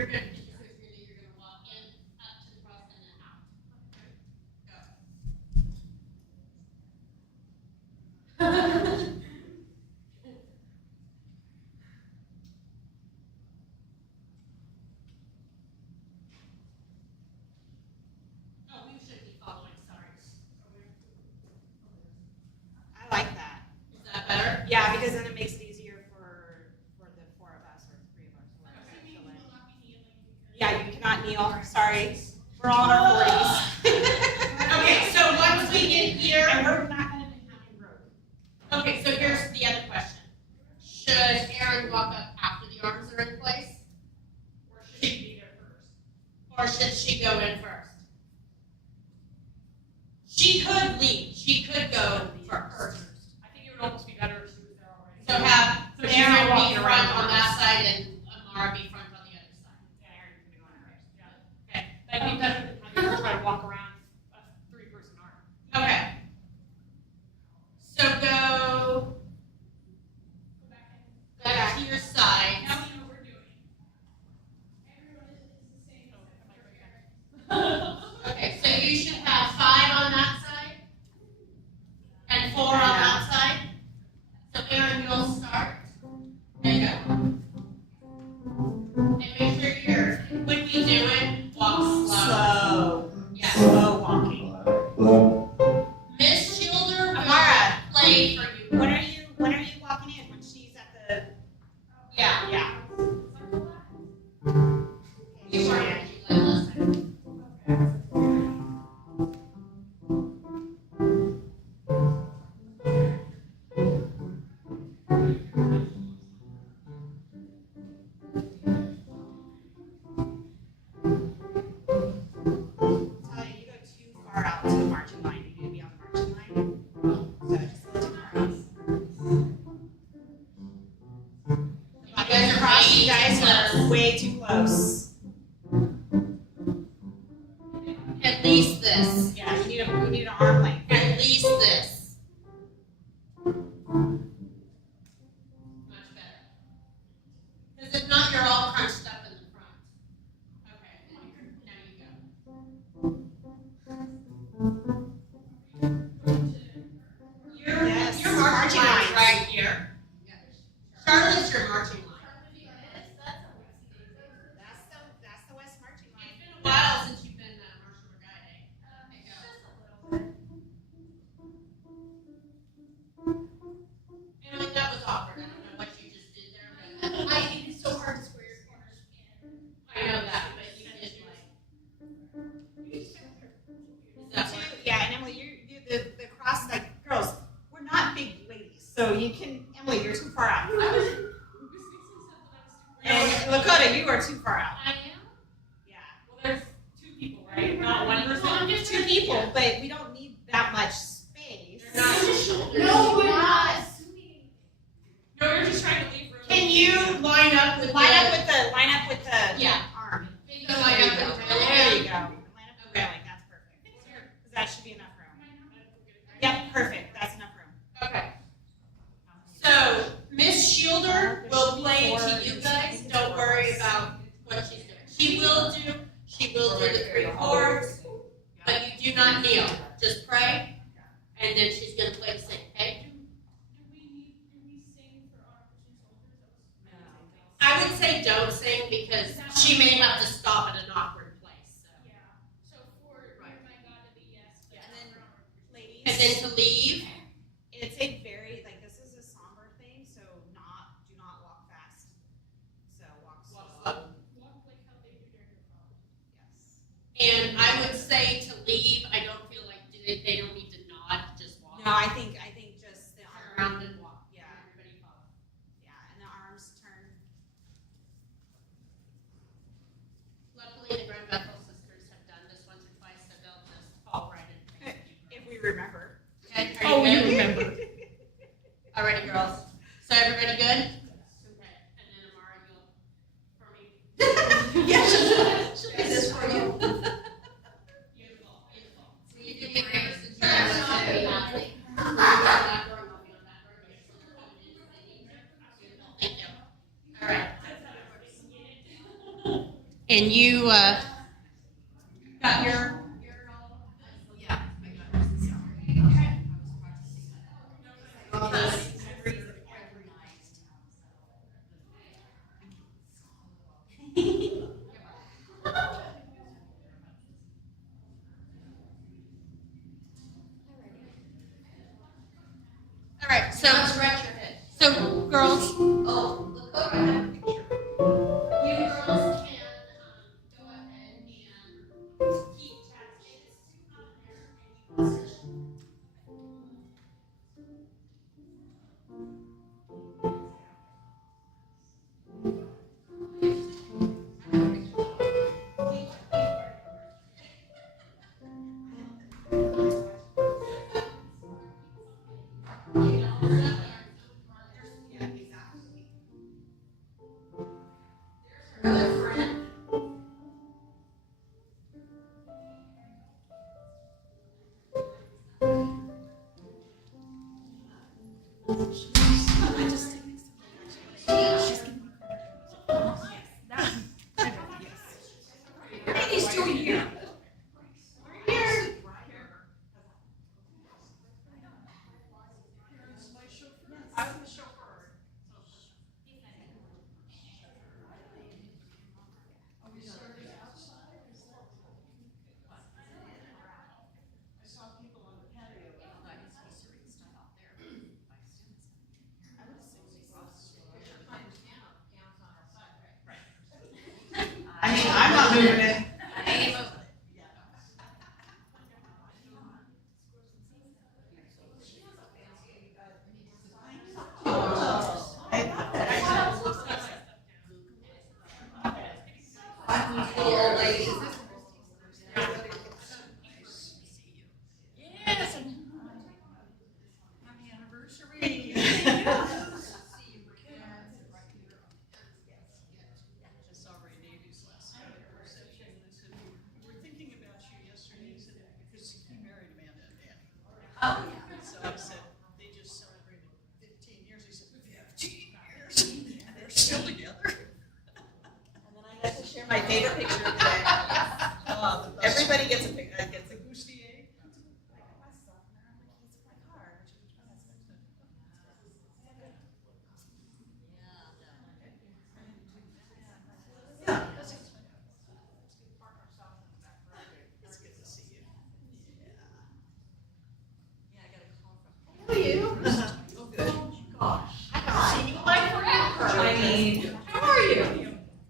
You're going to walk in, up to the cross, and then out. No, we should be following, sorry. I like that. Is that better? Yeah, because then it makes it easier for the 4 of us or 3 of us. Yeah, you cannot kneel. Sorry. We're all in our 40s. Okay, so once we get here. And we're not going to be having rope. Okay, so here's the other question. Should Erin walk up after the arms are in place? Or should she be there first? Or should she go in first? She could lead. She could go first. I think it would almost be better if she was there already. So have So she's Erin not be walking front around on that side and Amara be front on the other side. Yeah, Erin's gonna go in first. Yeah. Okay. That'd be better than having her try to walk around a 3-person arm. Okay. So go back to your side. Now we know what we're doing. Everyone is the same. Okay, so you should have 5 on that side and 4 on that side. So Erin, you'll start and go. And make sure you're, when we do it, walk slow. Slow. Yeah. Slow walking. Miss Shielder will Amara. play for you. When are you walking in? When she's at the Yeah. yeah. You are. Listen. Tell you go too far out to the marching line. You need to be on the marching line. So just a little more out. You guys are right. You guys are way too close. At least this. Yeah, you need an arm length. At least this. Much better. Because if not, you're all crunched up in the front. Okay, now you go. Yes. Your marching Marching line's lines. right here. Charlotte's your marching line. That's the West marching line. It's been a while since you've been Marshall or Guide. Okay, go. Emily, that was awkward. I don't know what you just did there. But It's so hard to square your corners in. I know that, but you did like. Is that Two, right? yeah, and Emily, you the cross like girls. We're not big ladies, so you can Emily, you're too far out. And Lakota, you are too far out. I am. Yeah. Well, there's 2 people, right? Not one person. There's 2 people, but we don't need that much space. They're not your shoulders. No, we're not assuming. No, you're just trying to leave room. Can you line up with Line up the with the Yeah. arm. So line up with the There you railing? go. Line up with the railing. That's perfect. Because that should be enough room. Yep, perfect. That's enough room. Okay. So Miss Shielder will play to you guys. Don't worry about what she's doing. She will do the 3 chords, but you do not kneel. Just pray, and then she's gonna play the same. Okay? Do we sing for our shoulders? I would say don't sing because she may have to stop at an awkward place. So. Yeah. So for Right. my God to be yes. Yeah. And then ladies. And then to leave. It's a very like this is a somber thing, so do not walk fast. So walk slow. Walk like how they do during the prom. Yes. And I would say to leave. I don't feel like they don't need to nod. Just walk. No, I think just the Turn arm. around and walk. Yeah. Everybody follow. Yeah, and the arms turn. Luckily, the Grand Bethel sisters have done this once or twice, so they'll just fall right in place. If we remember. Okay, are Oh, you you good? remember. Alrighty, girls. So everybody good? Okay. And then Amara, you'll for me. Yeah, She'll do this for you. And you got your Yeah, all right. So girls, Oh, look over, I have a picture. You girls can go ahead and keep tabs. It is two on there, and you can yeah, exactly. good friend. What are these doing here? I mean, I'm not moving it. I ain't moving. Little lady. Yes. Happy anniversary. Just saw Ray Davies last night at the reception, and I said, we were thinking about you yesterday, he said, because he married Amanda and Danny. Oh, yeah. So I said, they just celebrated 15 years, he said, 15 years, and they're still together. And then I got to share my favorite picture of the day. Everybody gets a picture. Gets a Bustier. I got my stuff and I'm like, he's in my car, which is yeah. It's good to see you. Yeah, I got a call from. Who are you? Oh, good. Gosh, I haven't seen you in like forever. I mean, how are you?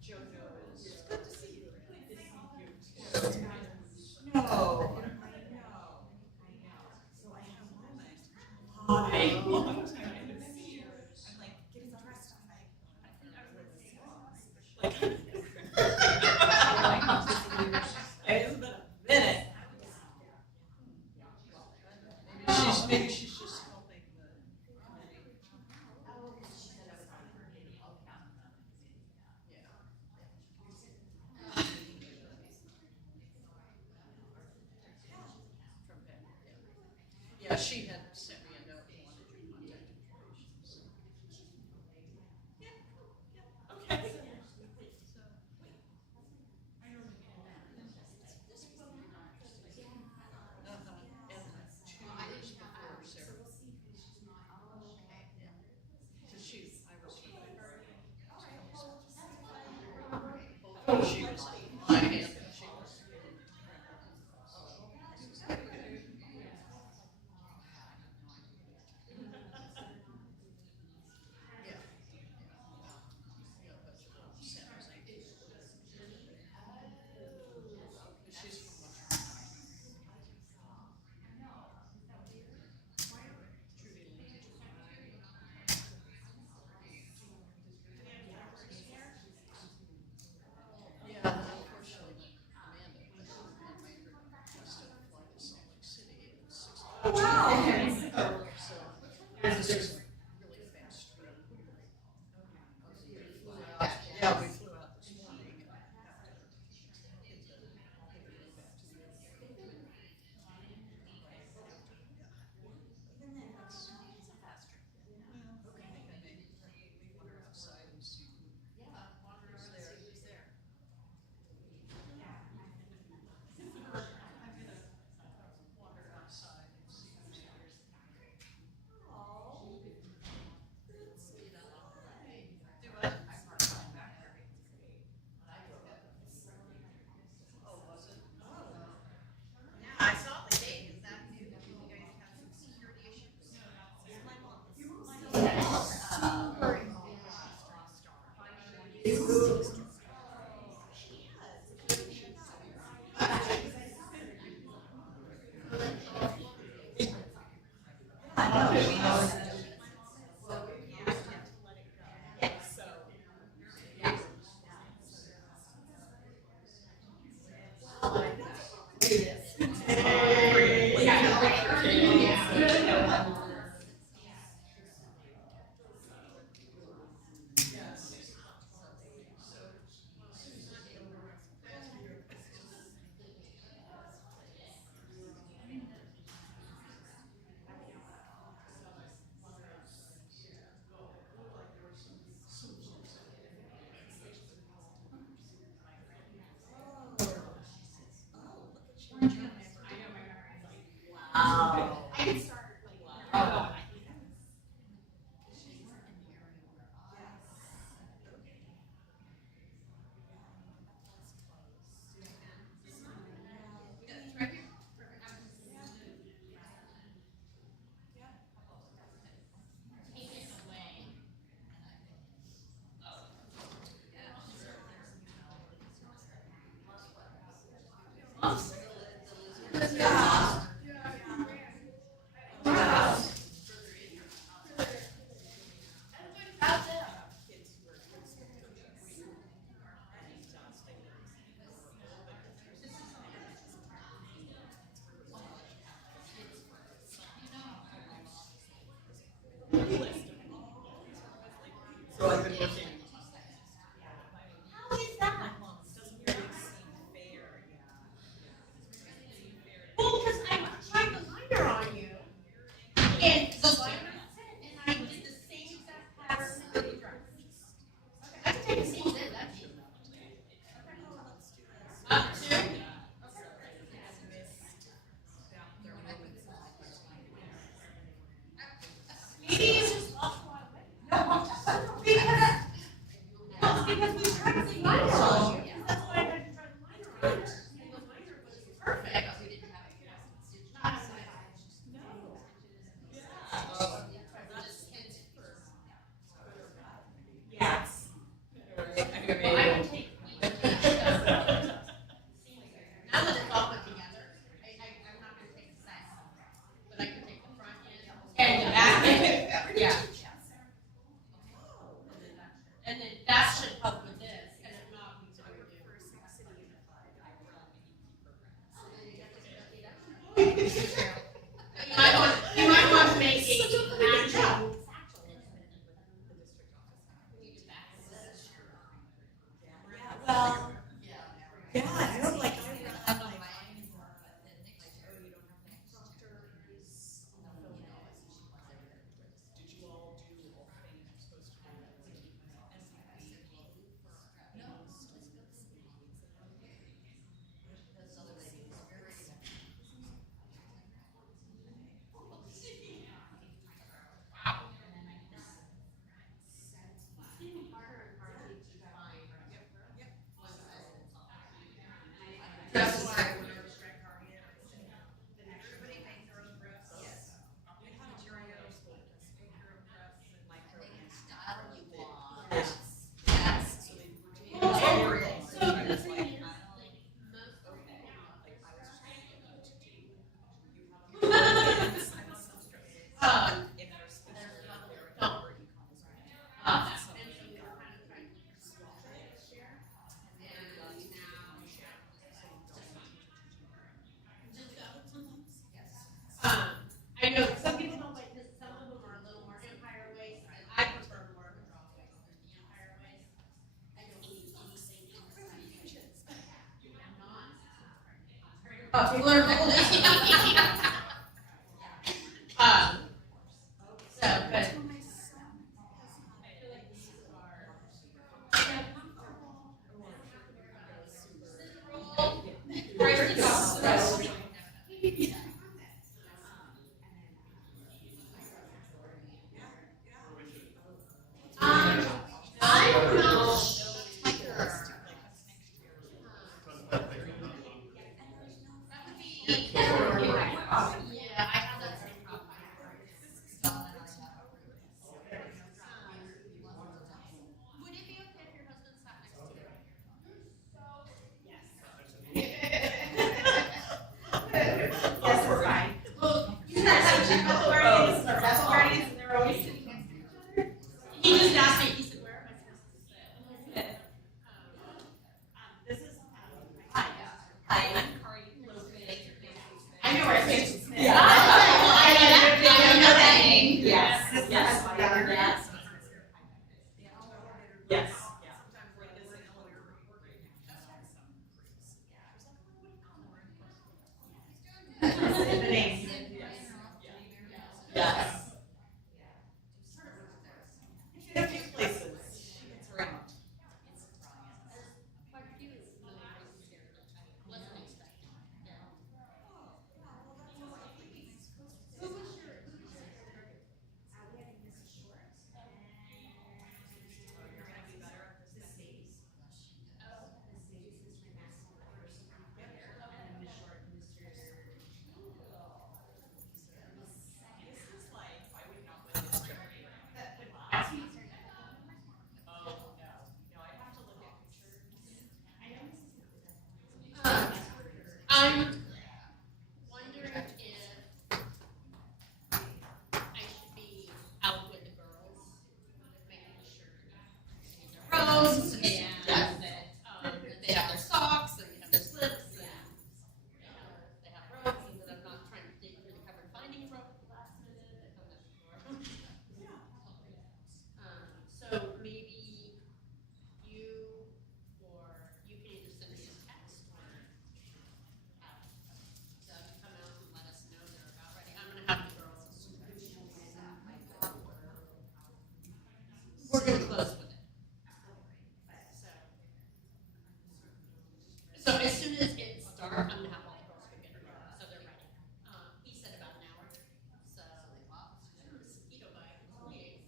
JoJo is. It's good to see you. No. No, I know. So I have a moment. Hi. Long time to see you. I'm like getting dressed. I'm like, it's been a minute. Maybe she's just helping the committee. Yeah, she had sent me a note and wanted your contact information. So. Okay. And 2 years before Sarah. So I was she was my hand and she was. Yeah. San Jose. She's from Trudy Lee. Yeah, unfortunately, Amanda made her has to fly to Salt Lake City at 6 Oh, wow. So this is a really fast trip. Yeah, we flew out this morning and have to hit the road back to the airport. Well, I think I may wander outside and see who's there. I can start like. So I've been working. How is that? Doesn't really seem fair, Well, because I tried the liner on you, and the liner fit, and I did the same exact pattern with the dress. Okay, I can take a seat. Up two. Maybe you just lost a lot of weight. No, because we tried the liner on you. That's why I had to try the liner on you. And the liner was perfect. Yes. Well, I can take each of these. Now that it's all put together, I'm not gonna take the side, but I can take the front end and the back end. Yeah. And then that should help with this, and if not, we can redo. You might want to make a matching. Well, yeah, I don't like. I'm like. Did you all do the whole thing you're supposed to do? That's why I know some people don't like this, some of them are a little more empire waist, and I prefer more of a drop waist than the empire waist. I know we on the same people are so, but. I'm not sure. Yeah, I have that same problem. Would it be okay if your husband sat next to you? Yes, that's fine. Well, you guys have to check out the guardians, or that's guardians, and they're always sitting next to each other. He just asked me, he said, where am I supposed to sit? This is. Hi. So as soon as it's dark, I'm gonna have all the girls go get her, so they're ready. He said about an hour. So mosquito bite.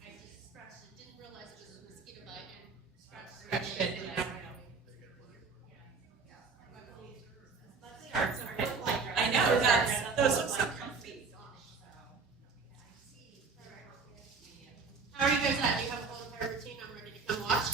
I just scratched it, didn't realize it was a mosquito bite, and scratched it. And now I know, those look so comfy. how are you guys at? Do you have a whole entire routine? I'm ready to come watch.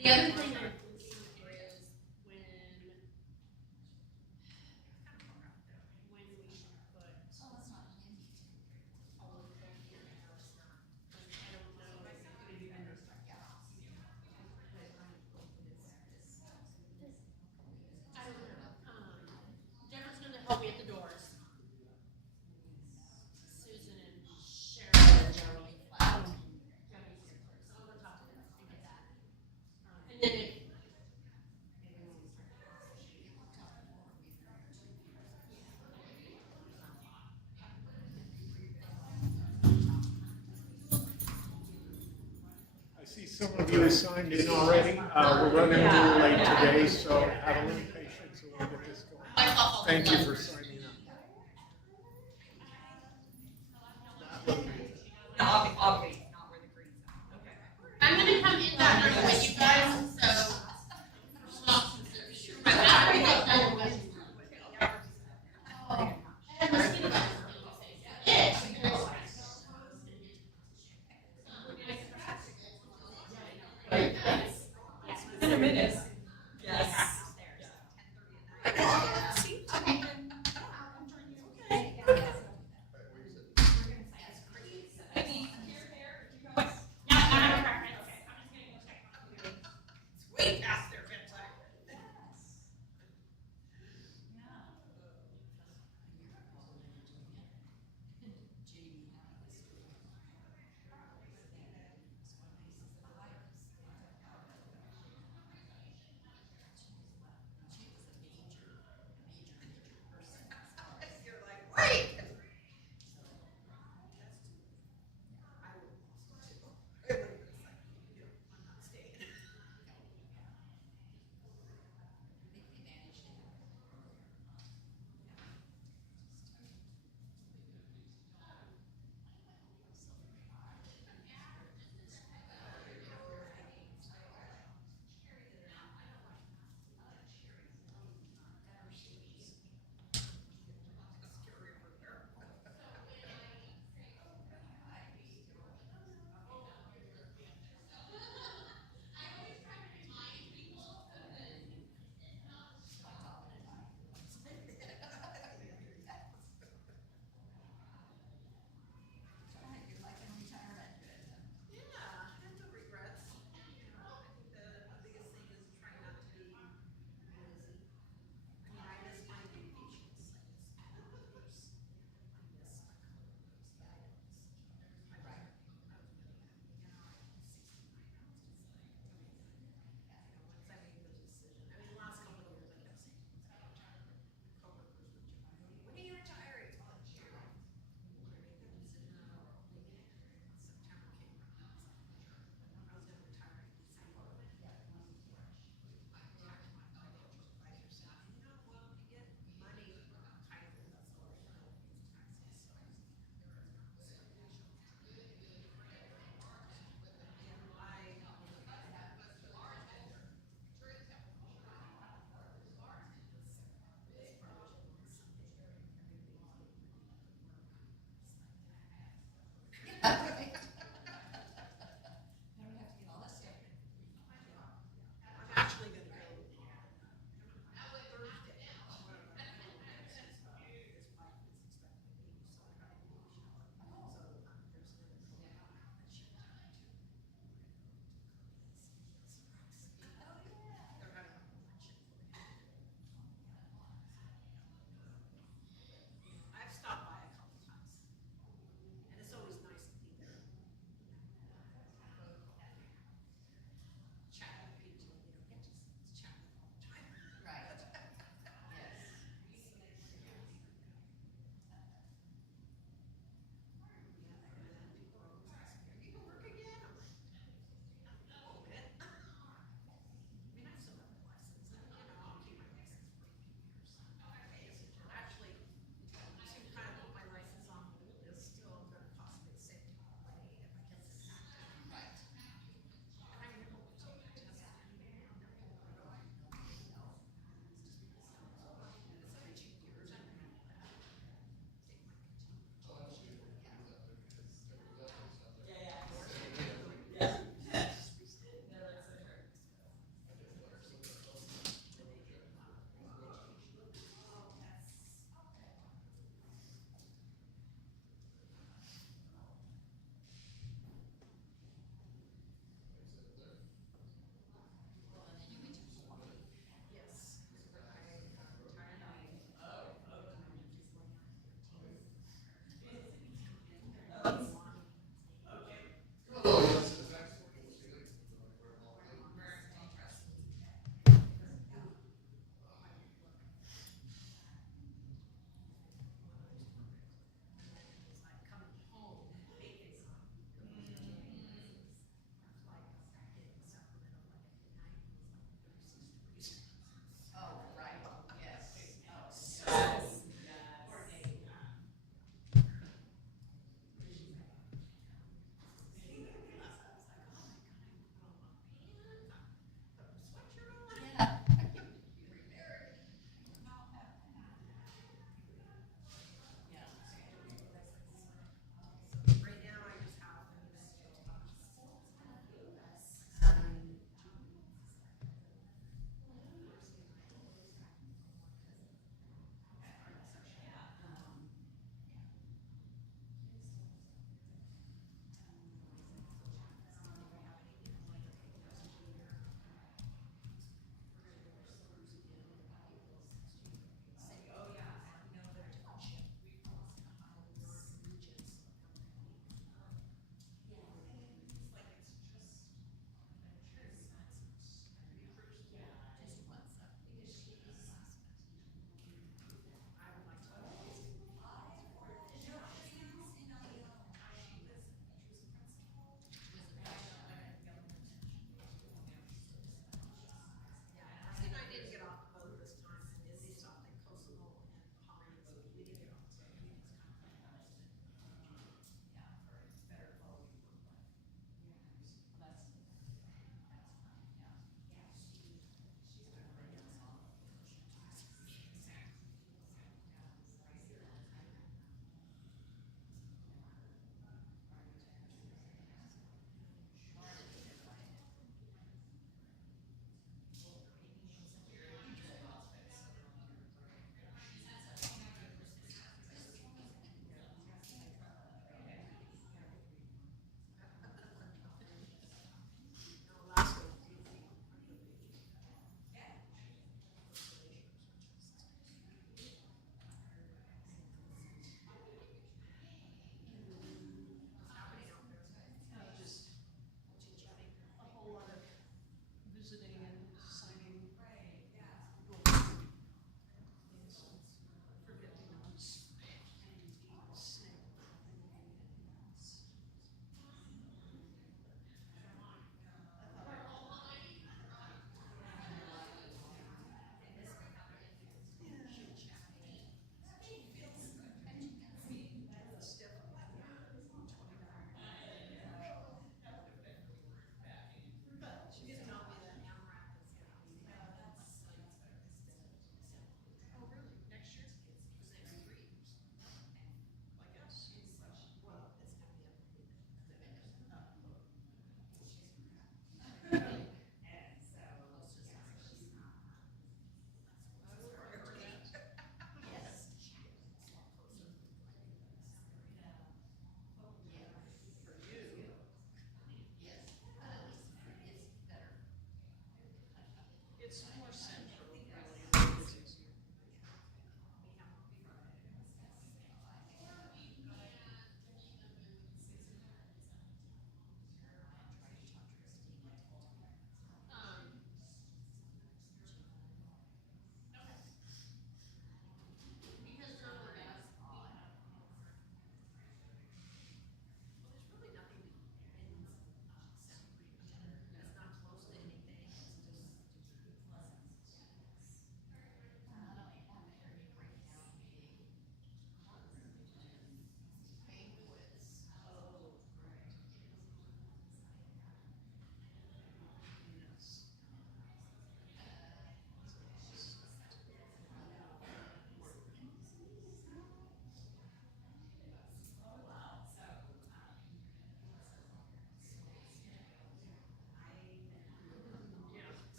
The other thing I'm thinking is when we put, all of them in the house, I don't know. I don't know. Deborah's gonna help me at the doors. Susan and Cheryl and Joey. Joey's here first, so I'm gonna talk to them and get that. And then it. I see some of you signed in already. We're running a little late today, so have a little patience and we'll get this going. Thank you for signing up. I'll be, not where the green's at. Okay. I'm gonna come in that room with you guys, so. My battery goes down. And mosquito bites. In a minute. Yes. Okay.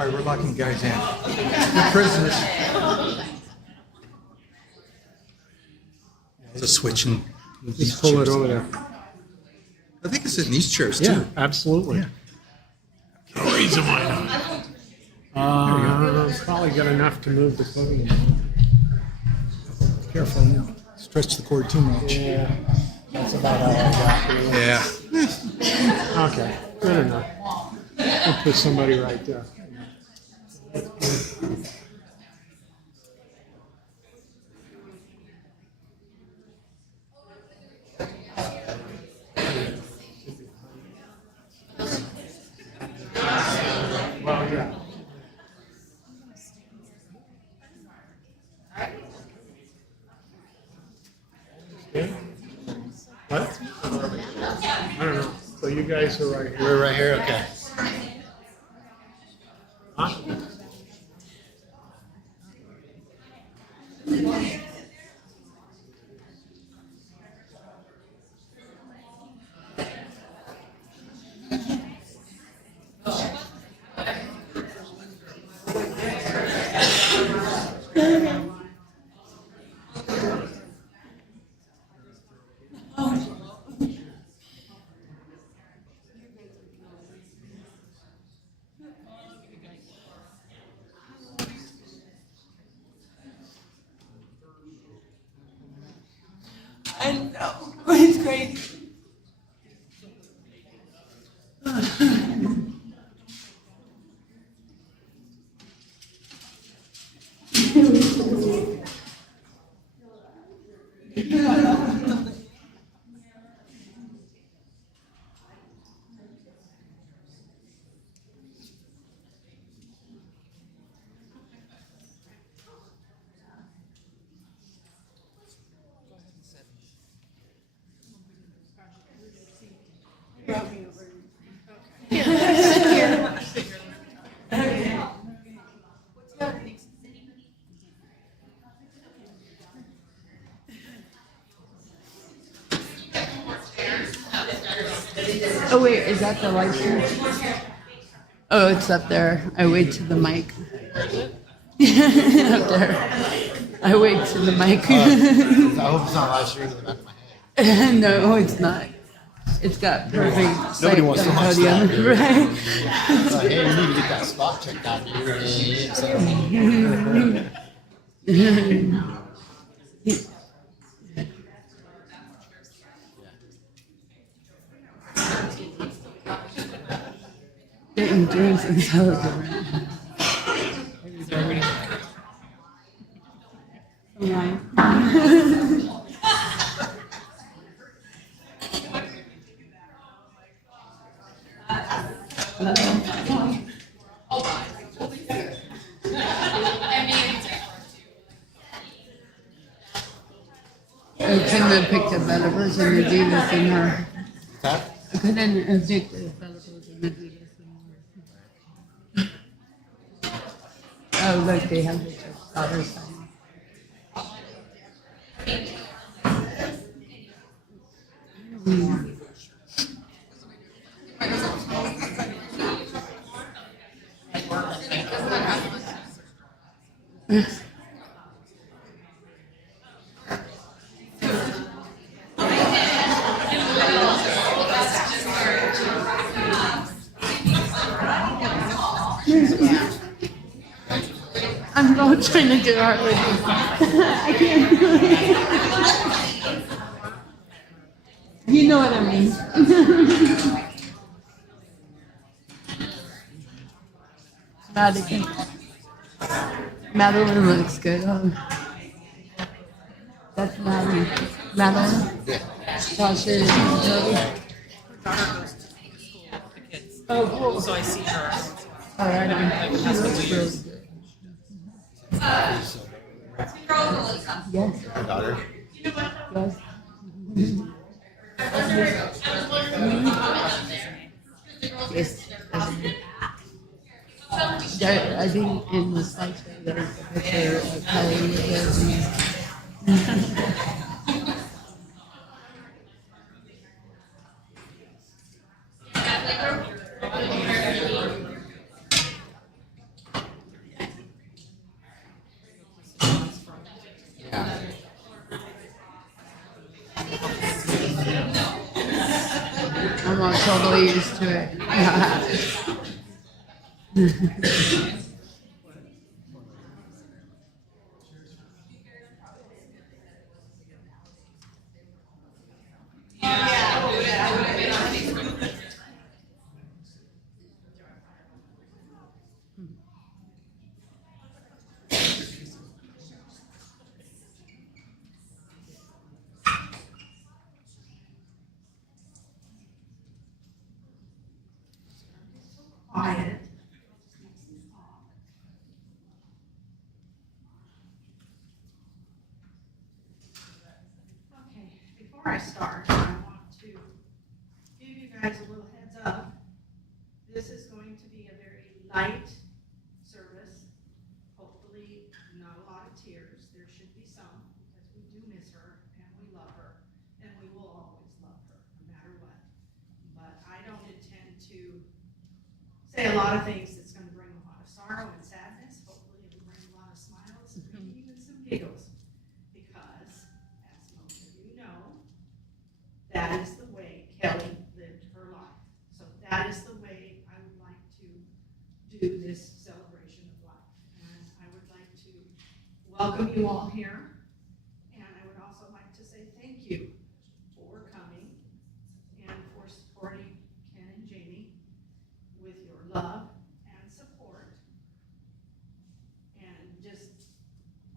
Sorry, we're locking guys in. They're prisoners. Just switch and move these Just pull it chairs. over there. I think it's in these chairs Yeah, too. absolutely. No reason why not. Probably got enough to move the podium. Careful, you don't stretch the cord too much. Yeah, that's about all I got. Really. Yeah. Okay, good enough. We'll put somebody right there. Well, yeah. Yeah? What? I don't know. So you guys are right here. We're right here, okay. Huh? I know. It's crazy. Oh wait, is that the license? Oh, it's up there. I wait to the mic. Up there. I wait to the mic. I hope it's not live streaming in the back of my head. No, it's not. It's got perfect Nobody wants to watch podium, that, dude. right? It's like, hey, you need to get that spot checked out here. Getting drinks and celebrating. Right. I couldn't have picked a better person to do this than her. I couldn't have picked a better person to do this than her. Oh, look, they have the daughter sign. I'm not trying to do art with you. I can't do it. You know what I mean. Madeline looks good. Oh. That's Madeline. Madeline? Tasha and Jody. Her daughter goes to school with the kids. Oh, cool. So I see her. All right, she looks really good. Yes. My daughter. Yes. Yes. There, I think in the slideshow there's a picture of Kellie Ruyle. Yeah. I'm all totally used to it. Quiet. Okay, before I start, I want to give you guys a little heads up. This is going to be a very light service. Hopefully, not a lot of tears. There should be some, because we do miss her, and we love her, and we will always love her, no matter what. But I don't intend to say a lot of things that's going to bring a lot of sorrow and sadness. Hopefully, it will bring a lot of smiles and maybe even some giggles. Because, as most of you know, that is the way Kellie lived her life. So that is the way I would like to do this celebration of life. And I would like to welcome you all here. And I would also like to say thank you for coming and for supporting Ken and Jamie with your love and support. And just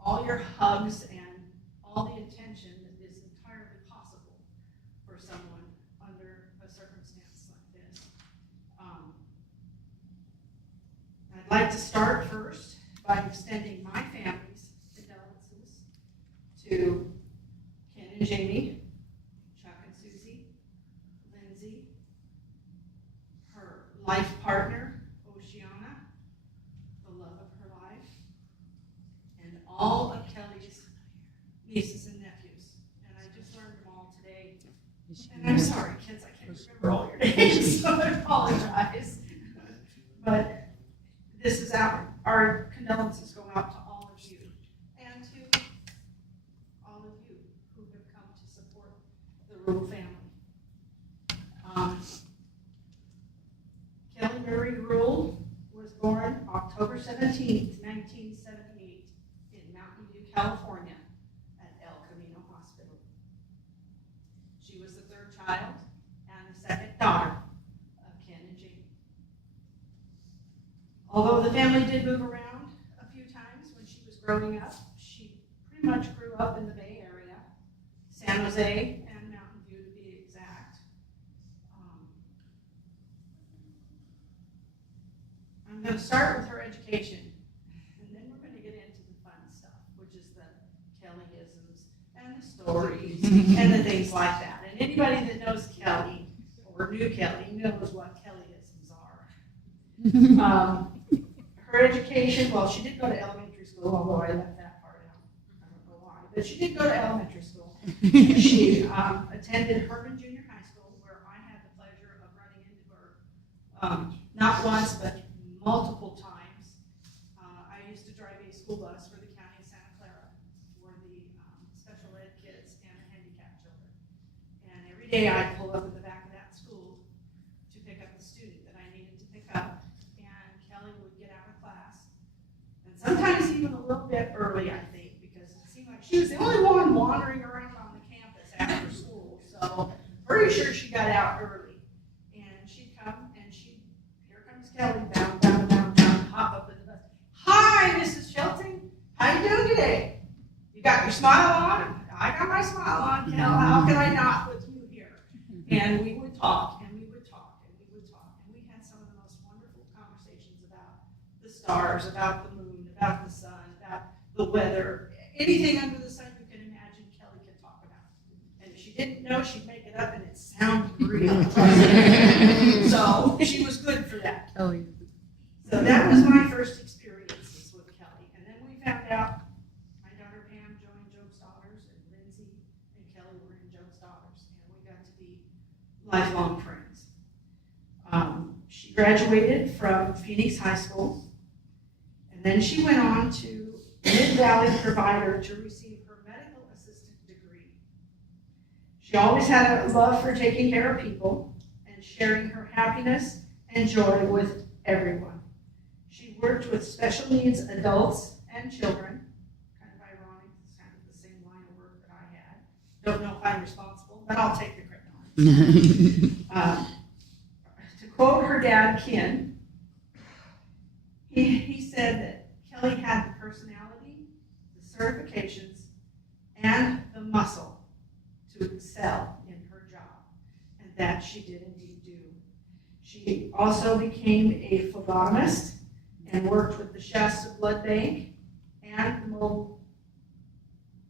all your hugs and all the attention that is entirely possible for someone under a circumstance like this. I'd like to start first by extending my family's condolences to Ken and Jamie, Chuck and Susie, Lindsay, her life partner, Oceana, the love of her life, and all of Kellie's nieces and nephews. And I just learned them all today. And I'm sorry, kids, I can't remember all your names, so I apologize. But this is our condolences go out to all of you and to all of you who have come to support the Ruyle family. Kellie Ruyle was born October 17th, 1978 in Mountain View, California at El Camino Hospital. She was the third child and the second daughter of Ken and Jamie. Although the family did move around a few times when she was growing up, she pretty much grew up in the Bay Area, San Jose and Mountain View to be exact. I'm going to start with her education, and then we're going to get into the fun stuff, which is the Kellie-isms and the stories and the things like that. And anybody that knows Kellie or knew Kellie knows what Kellie-isms are. Her education, well, she did go to elementary school, although I left that part out. I don't know why, but she did go to elementary school. She attended Herman Junior High School, where I had the pleasure of running into her not once, but multiple times. I used to drive a school bus for the county of Santa Clara for the special ed kids and handicapped children. And every day I'd pull up in the back of that school to pick up the student that I needed to pick up. And Kellie would get out of class. And sometimes even a little bit early, I think, because it seemed like she was the only one wandering around on the campus after school. So pretty sure she got out early. And she'd come and here comes Kellie, down, hop up in the bus. Hi, Mrs. Shelton. How you doing today? You got your smile on? I got my smile on, Kel. How can I not with you here? And we would talk, and we would talk, and we would talk. And we had some of the most wonderful conversations about the stars, about the moon, about the sun, about the weather. Anything under the sun you can imagine, Kellie could talk about. And if she didn't know, she'd make it up, and it sounded real. So she was good for that. Oh, yeah. So that was my first experiences with Kellie. And then we found out my daughter Pam joined Joe's Daughters, and Lindsay and Kellie were in Joe's Daughters, and we got to be lifelong friends. She graduated from Phoenix High School, and then she went on to Mid-Valley Provider to receive her She always had a love for taking care of people and sharing her happiness and joy with everyone. She worked with special needs adults and children. Kind of ironic, it's kind of the same line of work that I had. Don't know if I'm responsible, but I'll take the credit on it. To quote her dad, Ken, he said that Kellie had the personality, the certifications, and the muscle to excel in her job, and that she did indeed do. She also became a phlebotomist and worked with the Shasta Blood Bank and the Mobile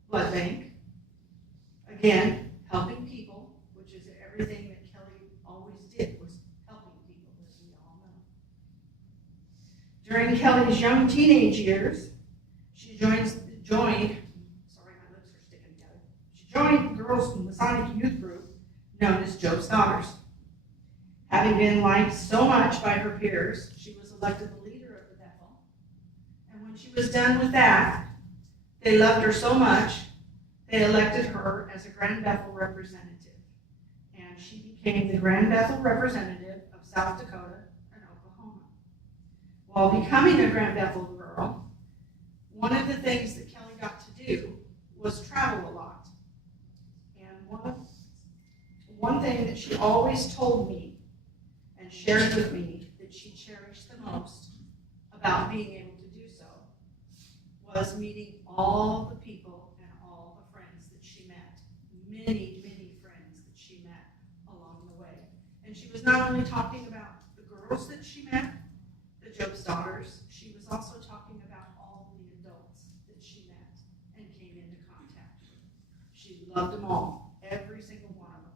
Blood Bank. Again, helping people, which is everything that Kellie always did, was helping people, as we all know. During Kellie's young teenage years, she joined, sorry, my lips are sticking together. She joined the girls' Masonic youth group known as Joe's Daughters. Having been liked so much by her peers, she was elected the leader of the Bethel. And when she was done with that, they loved her so much, they elected her as a Grand Bethel representative. And she became the Grand Bethel representative of South Dakota and Oklahoma. While becoming a Grand Bethel girl, one of the things that Kellie got to do was travel a lot. And one thing that she always told me and shared with me that she cherished the most about being able to do so was meeting all the people and all the friends that she met. Many, many friends that she met along the way. And she was not only talking about the girls that she met, the Joe's Daughters, she was also talking about all the adults that she met and came into contact with. She loved them all, every single one of them.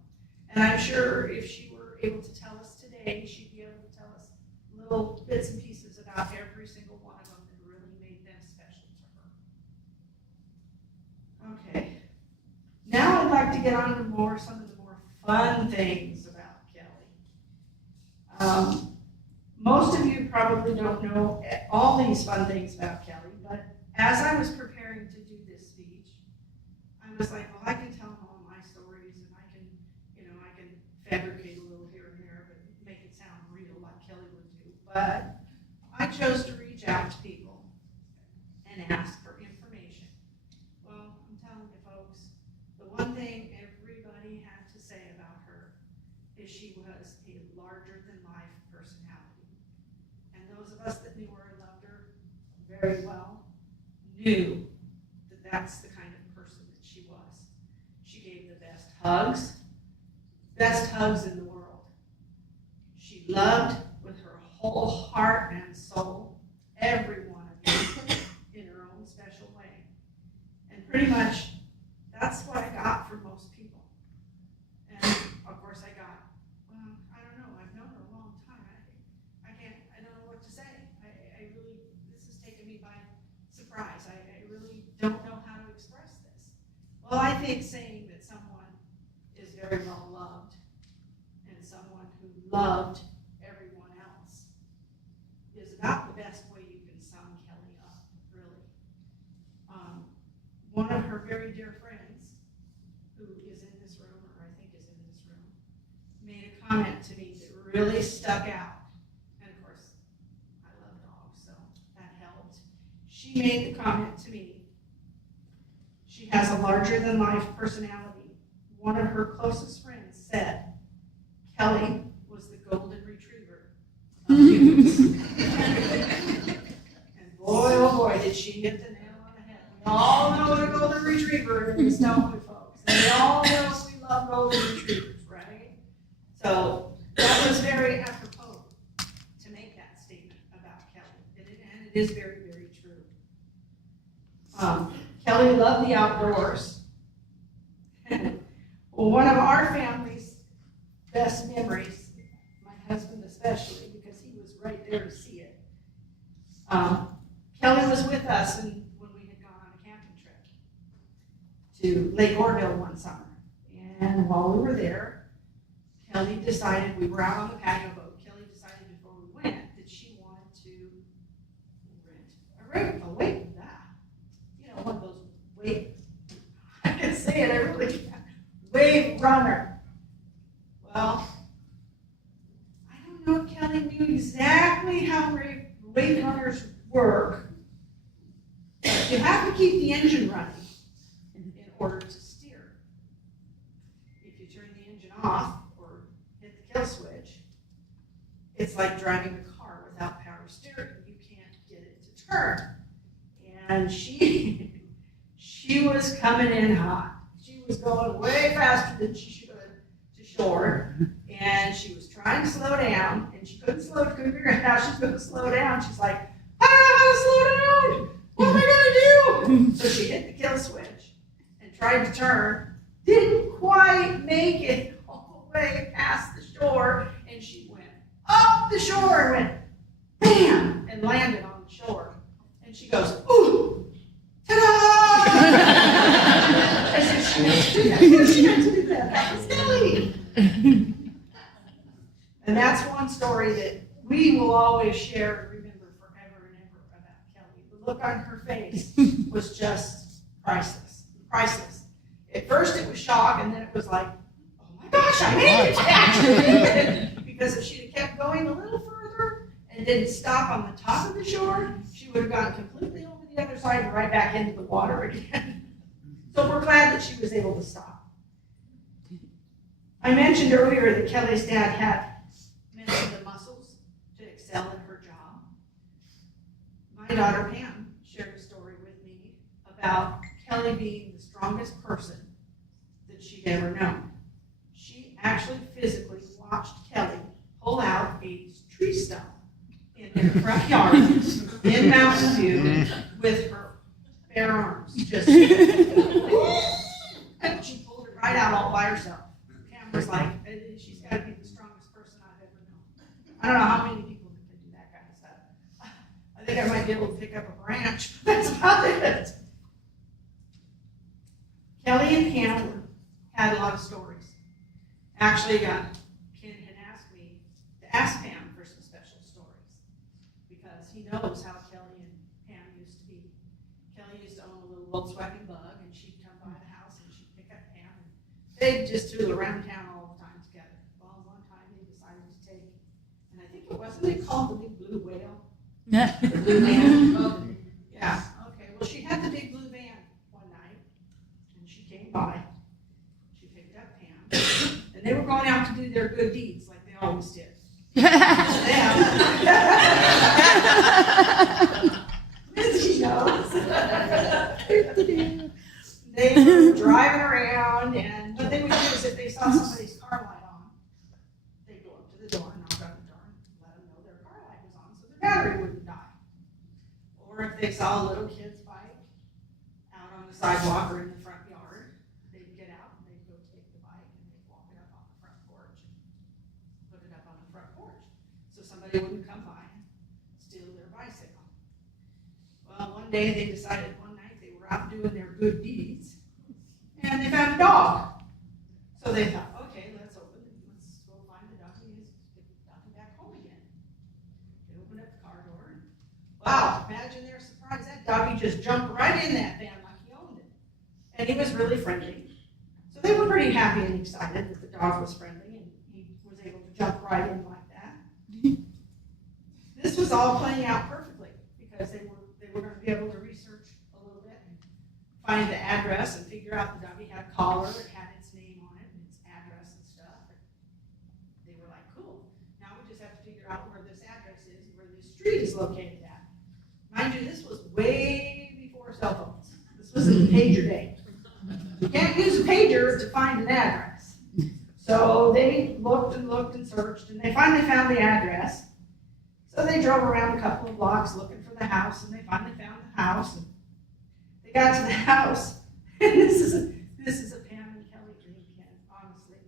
And I'm sure if she were able to tell us today, she'd be able to tell us little bits and pieces about every single one of them that really made them special to her. Okay. Now I'd like to get on to some of the more fun things about Kellie. Most of you probably don't know all these fun things about Kellie, but as I was preparing to do this speech, I was like, well, I can tell them all my stories, and I can fabricate a little here and there, but make it sound real like Kellie would do. But I chose to reach out to people and ask for information. Well, I'm telling you folks, the one thing everybody had to say about her is she was a larger-than-life personality. And those of us that knew her and loved her very well knew that that's the kind of person that she was. She gave the best hugs in the world. She loved with her whole heart and soul every one of you in her own special way. And pretty much that's what I got from most people. And of course I got, well, I don't know, I've known her a long time. I don't know what to say. I really, this has taken me by surprise. I really don't know how to express this. Well, I think saying that someone is very well loved and someone who loved everyone else is about the best way you can sum Kellie up, really. One of her very dear friends, who is in this room, or I think is in this room, made a comment to me that really stuck out. And of course, I love dogs, so that helped. She made the comment to me, she has a larger-than-life personality. One of her closest friends said, Kellie was the golden retriever of humans. And boy, oh boy, did she hit the nail on the head. We all know what a golden retriever is, don't we, folks? And we all know we love golden retrievers, right? So that was very apropos to make that statement about Kellie. And it is very, very true. Kellie loved the outdoors. Well, one of our family's best memories, my husband especially, because he was right there to see it. Kellie was with us when we had gone on a camping trip to Lake Orville one summer. And while we were there, Kellie decided, we were out on the patio boat, Kellie decided before we went that she wanted to rent a wave, one of those wave, I can say it, I really can't. Wave runner. Well, I don't know if Kelly knew exactly how weight runners work. But you have to keep the engine running in order to steer. If you turn the engine off or hit the kill switch, it's like driving a car without power steering. You can't get it to turn. And she was coming in hot. She was going way faster than she should to shore. And she was trying to slow down, and she couldn't figure out how she's going to slow down. She's like, I don't know how to slow down. What am I going to do? So she hit the kill switch and tried to turn. Didn't quite make it all the way past the shore, and she went up the shore and went bam and landed on the shore. And she goes, ooh, ta-da! I said, she meant to do that. Yeah, she meant to do that. That was Kelly. And that's one story that we will always share and remember forever and ever about Kelly. The look on her face was just priceless. Priceless. At first it was shock, and then it was like, oh my gosh, I made it! I actually made it! Because if she'd have kept going a little further and didn't stop on the top of the shore, she would have gone completely over the other side and right back into the water again. So we're glad that she was able to stop. I mentioned earlier that Kelly's dad had mentioned the muscles to excel at her job. My daughter Pam shared a story with me about Kelly being the strongest person that she'd ever known. She actually physically watched Kelly pull out a tree stump in their front yard in Mountain View with her bare arms. Just and she pulled it right out all by herself. Pam was like, she's got to be the strongest person I've ever known. I don't know how many people can do that kind of stuff. I think I might be able to pick up a branch, but that's about it. Kelly and Pam had a lot of stories. Actually, Ken had asked me to ask Pam for some special stories because he knows how Kelly and Pam used to be. Kelly used to own a little Volkswagen Bug, and she'd come by the house and she'd pick up Pam, and they'd just tool around town all the time together. Well, one time they decided to take, and I think it wasn't it called the Big Blue Whale? The blue van? Yeah, okay. Well, she had the big blue van one night, and she came by. She picked up Pam, and they were going out to do their good deeds like they always did. She knows. They were driving around, and what they would do is if they saw somebody's car light on, they'd go up to the door, knock on the door, and let them know their car light was on so their battery wouldn't die. Or if they saw a little kid's bike out on the sidewalk or in the front yard, they'd get out and they'd go take the bike and they'd walk it up on the front porch and put it up on the front porch so somebody wouldn't come by and steal their bicycle. Well, one day they decided one night they were out doing their good deeds and they found a dog. So they thought, okay, let's go find the doggy and get the doggy back home again. They opened up the car door and wow, imagine their surprise. That doggy just jumped right in that van like he owned it. And he was really friendly. So they were pretty happy and excited that the dog was friendly and he was able to jump right in like that. This was all playing out perfectly because they were going to be able to research a little bit and find the address and figure out the doggy had a collar, it had its name on it and its address and stuff. And they were like, cool. Now we just have to figure out where this address is, where this street is located at. Mind you, this was way before cell phones. This was in the pager day. You can't use a pager to find an address. So they looked and searched, and they finally found the address. So they drove around a couple of blocks looking for the house, and they finally found the house. And they got to the house, and this is a Pam and Kelly dream, honestly.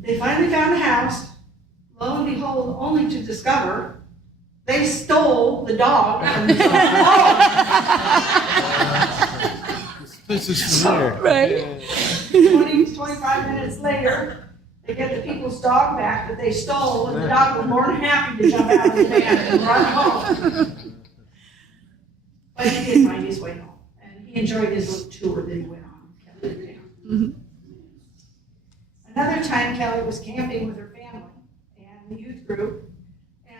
They finally found the house. Lo and behold, only to discover they stole the dog from the This is familiar. Right. 25 minutes later, they get the people's dog back that they stole, and the dog was more than happy to jump out of the van and run home. But he did find his way home, and he enjoyed his little tour that he went on. Another time, Kelly was camping with her family and the youth group,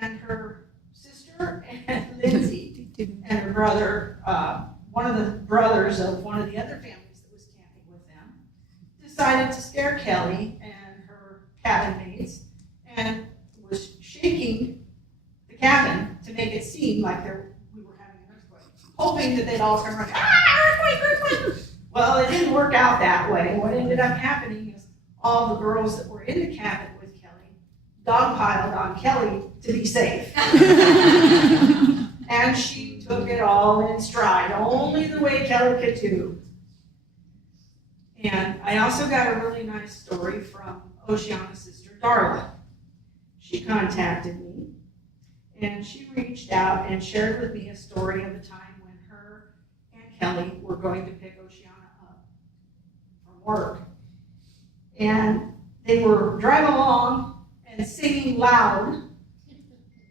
and her sister and Lindsay and her brother, one of the brothers of one of the other families that was camping with them, decided to scare Kelly and her cabin mates and was shaking the cabin to make it seem like we were having an earthquake, hoping that they'd all come running, earthquake. Well, it didn't work out that way. What ended up happening is all the girls that were in the cabin with Kelly dogpiled on Kelly to be safe. And she took it all in stride, only the way Kelly could do. And I also got a really nice story from Oceana's sister, Darla. She contacted me, and she reached out and shared with me a story of a time when her and Kelly were going to pick Oceana up from work. And they were driving along and singing loud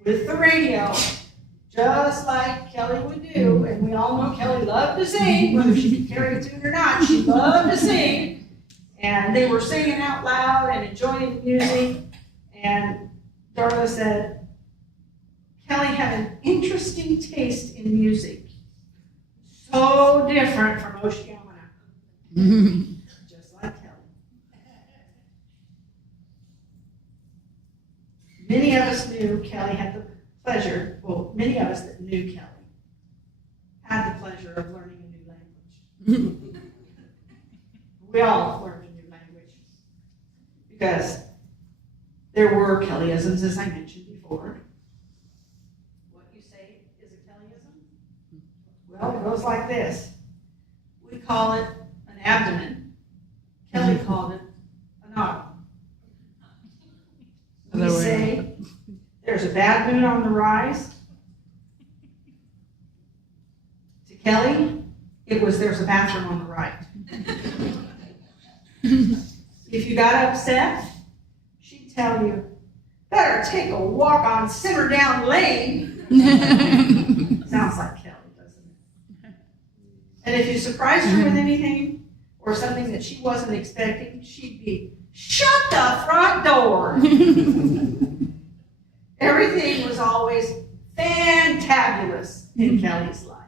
with the radio, just like Kelly would do. And we all know Kelly loved to sing, whether she could carry a tune or not, she loved to sing. And they were singing out loud and enjoying the music. And Darla said, Kelly had an interesting taste in music. So different from Oceana. Just like Kelly. Many of us knew Kelly had the pleasure, many of us that knew Kelly had the pleasure of learning a new language. We all learned a new language because there were Kellyisms, as I mentioned before. What you say is a Kellyism? Well, it goes like this. We call it an abdomen. Kelly called it an autumn. We say there's a bad moon on the rise. To Kelly, it was there's a bathroom on the right. If you got upset, she'd tell you, better take a walk on Simmer Down Lane. Sounds like Kelly, doesn't it? And if you surprised her with anything or something that she wasn't expecting, she'd be, shut the front door. Everything was always fantabulous in Kelly's life.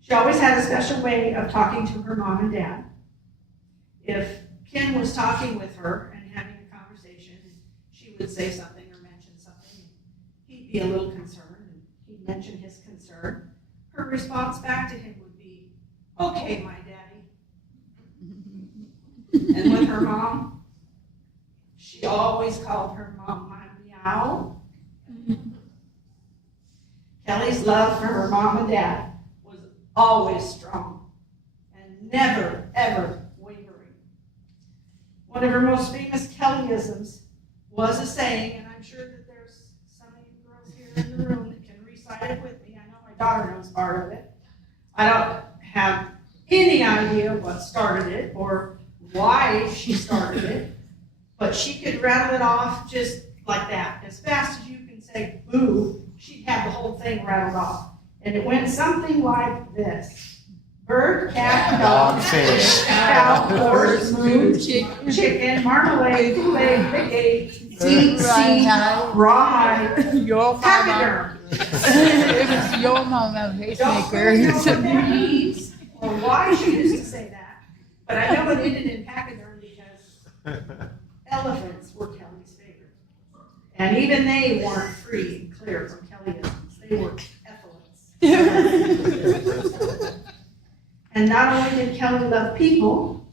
She always had a special way of talking to her mom and dad. If Ken was talking with her and having a conversation, and she would say something or mention something, he'd be a little concerned, and he'd mention his concern. Her response back to him would be, okay, my daddy. And with her mom, she always called her mom my meow. Kelly's love for her mom and dad was always strong and never, ever wavering. One of her most famous Kellyisms was a saying, and I'm sure that there's some of you girls here in the room that can recite it with me. I know my daughter knows part of it. I don't have any idea what started it or why she started it, but she could rattle it off just like that. As fast as you can say boo, she'd have the whole thing rattled off. And it went something like this. Bird, cat, dog, fish, cow, horse, moon, chicken, marmalade, Kool-Aid, Big A, seed, rawhide, Your pachyderm. It was your mama Don't pacemaker. really know what that means or why she used to say that, but I know it ended in pachyderm because elephants were Kelly's favorite. And even they weren't free and clear from Kellyisms. They were effluents. And not only did Kelly love people,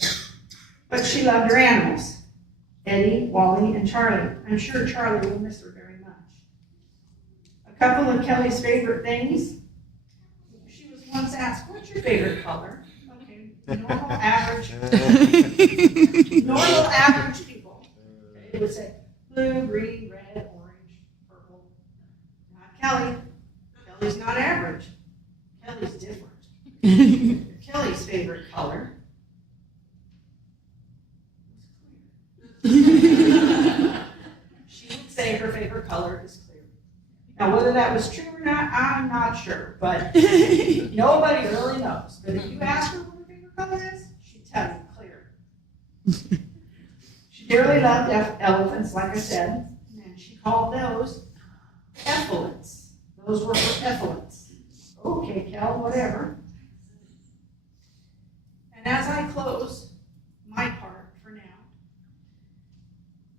but she loved her animals. Eddie, Wally, and Charlie. I'm sure Charlie will miss her very much. A couple of Kelly's favorite things. She was once asked, what's your favorite color? Okay, normal average people. It would say blue, green, red, orange, purple. Not Kelly. Kelly's not average. Kelly's different. Kelly's favorite color she would say her favorite color is clear. Now, whether that was true or not, I'm not sure, but nobody really knows. But if you ask her what her favorite color is, she'd tell you clear. dearly loved elephants, like I said, and she called those effluents. Those were her effluents. Okay, Kel, whatever. And as I close my part for now,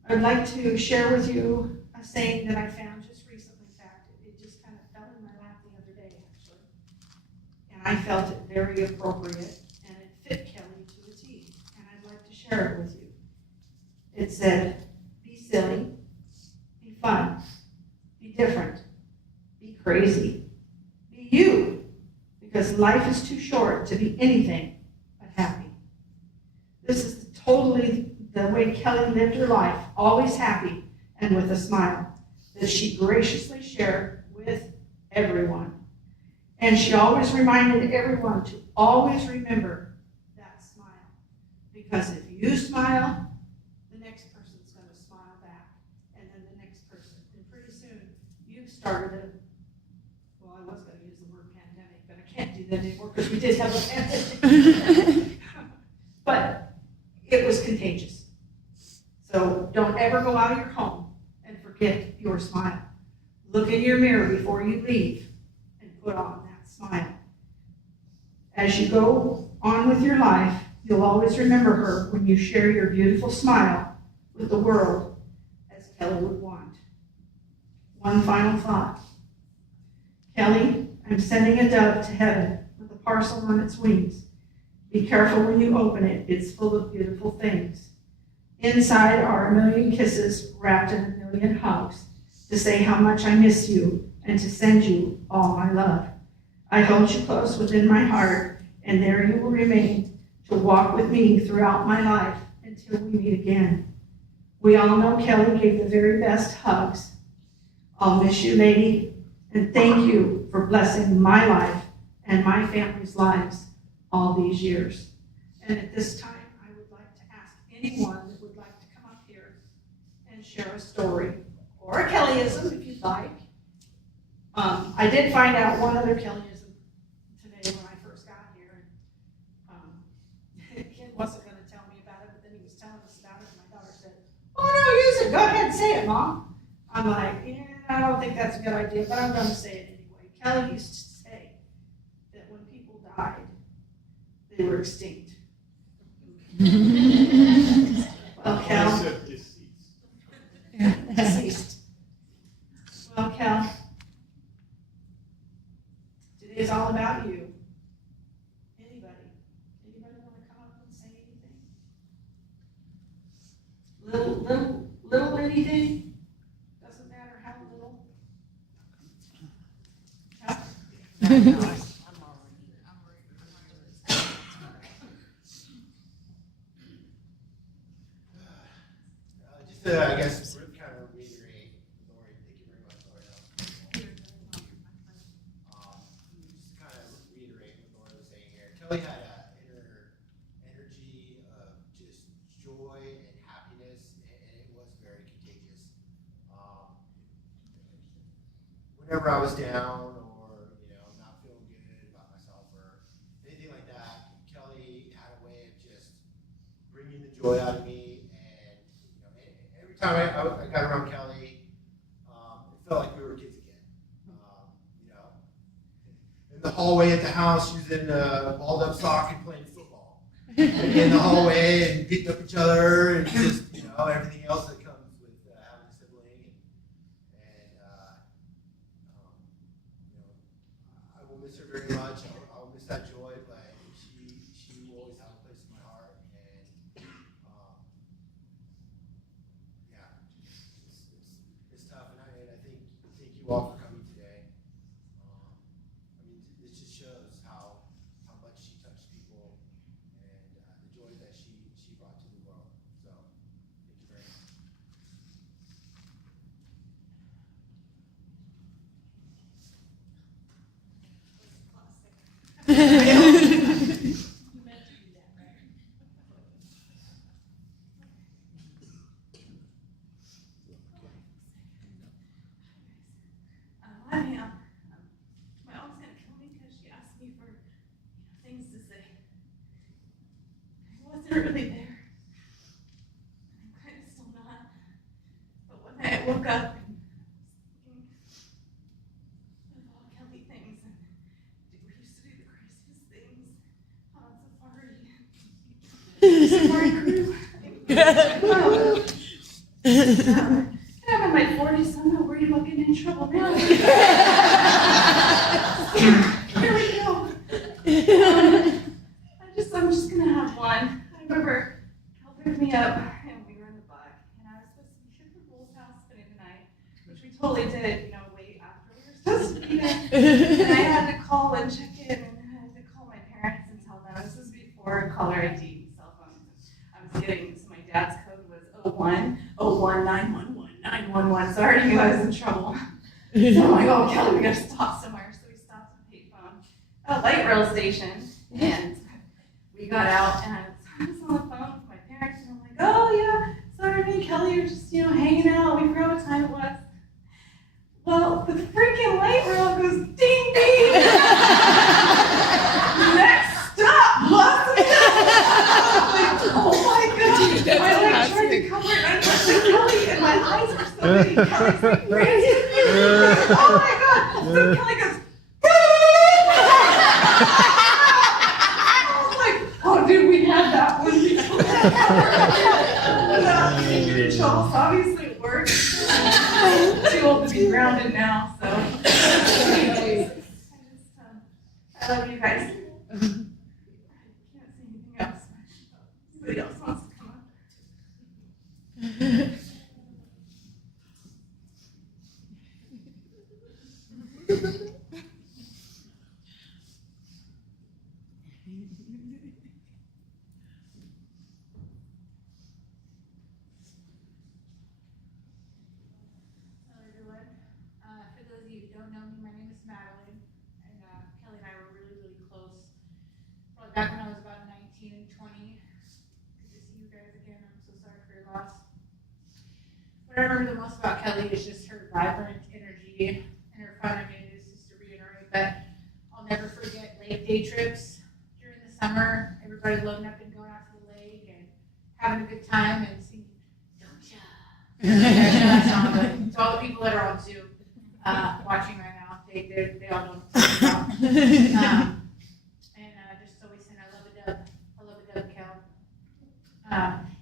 I'd like to share with you a saying that I found just recently. In fact, it just kind of fell in my lap the other day, actually. And I felt it very appropriate, and it fit Kelly to a T. And I'd like to share it with you. It said, be silly, be fun, be different, be crazy, be you, because life is too short to be anything but happy. This is totally the way Kelly lived her life, always happy and with a smile that she graciously shared with everyone. And she always reminded everyone to always remember that smile. Because if you smile, the next person's going to smile back, and then the next person. And pretty soon, you've started well, I was going to use the word pandemic, but I can't do that anymore because we did have a pandemic. But it was contagious. So don't ever go out of your home and forget your smile. Look in your mirror before you leave and put on that smile. As you go on with your life, you'll always remember her when you share your beautiful smile with the world as Kelly would want. One final thought. Kelly, I'm sending a dove to heaven with a parcel on its wings. Be careful when you open it. It's full of beautiful things. Inside are a million kisses wrapped in a million hugs to say how much I miss you and to send you all my love. I hold you close within my heart, and there you will remain to walk with me throughout my life until we meet again. We all know Kelly gave the very best hugs. I'll miss you, lady, and thank you for blessing my life and my family's lives all these years. And at this time, I would like to ask anyone that would like to come up here and share a story or a Kellyism if you'd like. I did find out one other Kellyism today when I first got here. Ken wasn't going to tell me about it, but then he was telling us about it, and my daughter said, "Oh no, use it. Go ahead and say it, Mom." I'm like, yeah, I don't think that's a good idea, but I'm going to say it anyway. Kelly used to say that when people died, they were extinct. Well, Cal. Deceased. Well, Cal, today is all about you. Anybody want to come up and say anything? Little anything? Doesn't matter how little. Just to, I guess, kind of reiterate, Lori, thank you very much, Lori. Just to kind of reiterate what Lori was saying here. Kelly had an inner energy of just joy and happiness, and it was very contagious. Whenever I was down or, not feeling good about myself or anything like that, Kelly had a way of just bringing the joy out of me. Every time I got around Kelly, it felt like we were kids again. In the hallway at the house, using a balled up sock and playing football. In the hallway and beating up each other and just, everything else that comes with having a sibling. I will miss her very much. I will miss that joy, but she will always have a place in my heart. And it's tough, and I think thank you all for coming today. It just shows how much she touched people and the joy that she brought to the world. So thank you very much. My mom's gonna kill me because she asked me for things to say. I wasn't really there. I'm kind of I'm in my 40s, so I'm not worried about getting in trouble now. Here we go. I'm just gonna have one. I remember Cal picked me up and we were in the bug, and I was supposed to be here for Bull's house spending the night, which we totally did, way after we were supposed to be there. And I had to call and check in, and I had to call my parents and tell them. This was before caller ID and cell phones. I was getting, so my dad's code was 01-911-911, so I already knew I was in trouble. So I'm like, oh, Kelly, we gotta stop somewhere. So we stopped at a payphone, a light rail station, and we got out, and I was on the phone with my parents, and I'm like, oh yeah, sorry, me and Kelly are just, hanging out. We forgot what time it was. Well, the freaking light rail goes ding ding. Next stop, Boston. Like, oh my god. I tried to cover it, and I looked at Kelly, and my eyes were so big. Kelly's like, crazy. Oh my god. So Kelly goes, oh, dude, we had that one before. Charles, obviously it worked. Too old to be grounded now, so. I love you guys. I can't say anything else. Somebody else wants to come up. Hello everyone. For those of you who don't know me, my name is Madeline, and Kelly and I were really, really close. Probably back when I was about 19 and 20. Good to see you guys again. I'm so sorry for your loss. What I remember the most about Kelly is just her vibrant energy and her fun. I mean, it's just to reiterate, but I'll never forget lake day trips during the summer. Everybody loading up and going out to the lake and having a good time and singing, "Don't ya?" That song, but to all the people that are on Zoom watching right now, they all know what I'm talking about. Just always saying, I love a dub, Kel.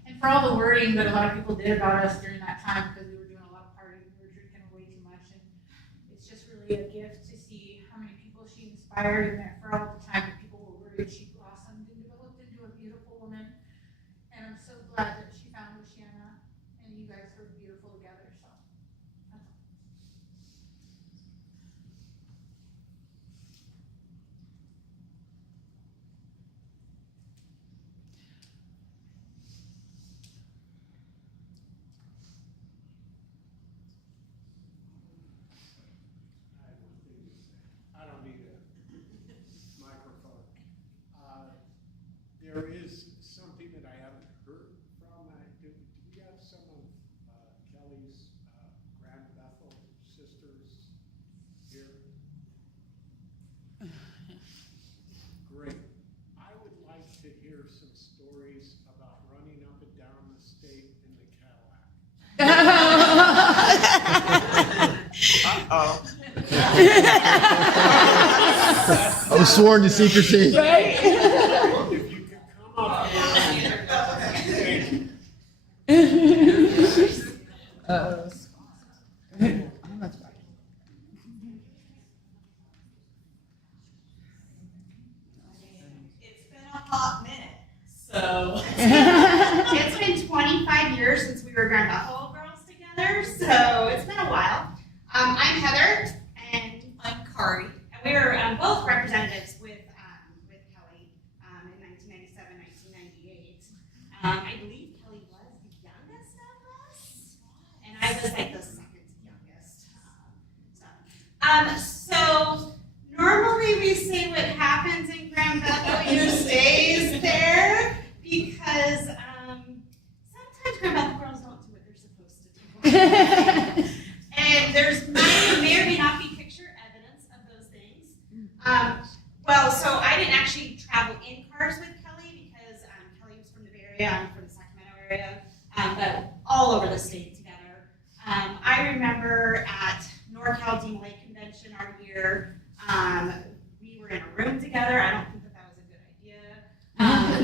And for all the worrying that a lot of people did about us during that time, because we were doing a lot of partying, we were drinking way too much, and it's just really a gift to see how many people she inspired, and that for all the time that people were worried, she blossomed and developed into a beautiful woman. And I'm so glad that she found Luciana, and you guys were beautiful together. So that's all. I don't need a microphone. There is something that I haven't heard from. Do we have some of Kelly's Grand Bethel sisters here? Great. I would like to hear some stories about running up and down the state in the Cadillac. Uh-oh. I was sworn to secrecy. If you could come up here. It's been a hot minute, so. It's been 25 years since we were Grand Bethel girls together, so it's been a while. I'm Heather, and I'm Kari. and we were both representatives with Kelly in 1997, 1998. I believe Kelly was the youngest of us, and I was like the second youngest. So normally we say what happens in Grand Bethel stays there because sometimes Grand Bethel girls don't do what they're supposed to do. And there's may or may not be picture evidence of those things. So I didn't actually travel in cars with Kelly because Kelly was from the Bay Area, I'm from the Sacramento area, but all over the state together. I remember at NorCal DMLA convention our year, we were in a room together. I don't think that was a good idea.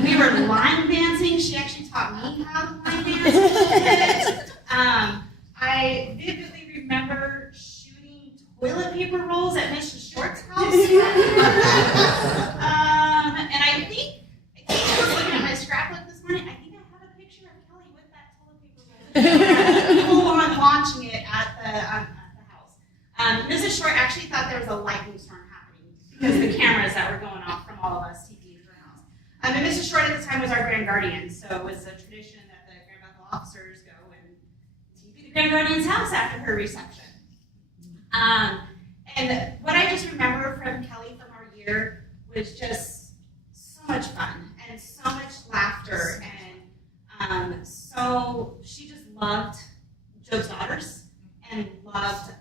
We were line dancing things, she actually taught me how to line dance a little bit. I vividly remember shooting toilet paper rolls at Mrs. Short's house. And I think I was looking at my scrapbook this morning. I think I have a picture of Kelly with that toilet paper roll. Full on launching it at the house. Mrs. Short actually thought there was a lightning storm happening because of the cameras that were going off from all of us TPing her house. And Mrs. Short at the time was our grand guardian, so it was a tradition that the Grand Bethel officers go and TP the grand guardian's house after her reception. And what I just remember from Kelly from our year was just so much fun and so much laughter, and so she just loved Job's daughters and loved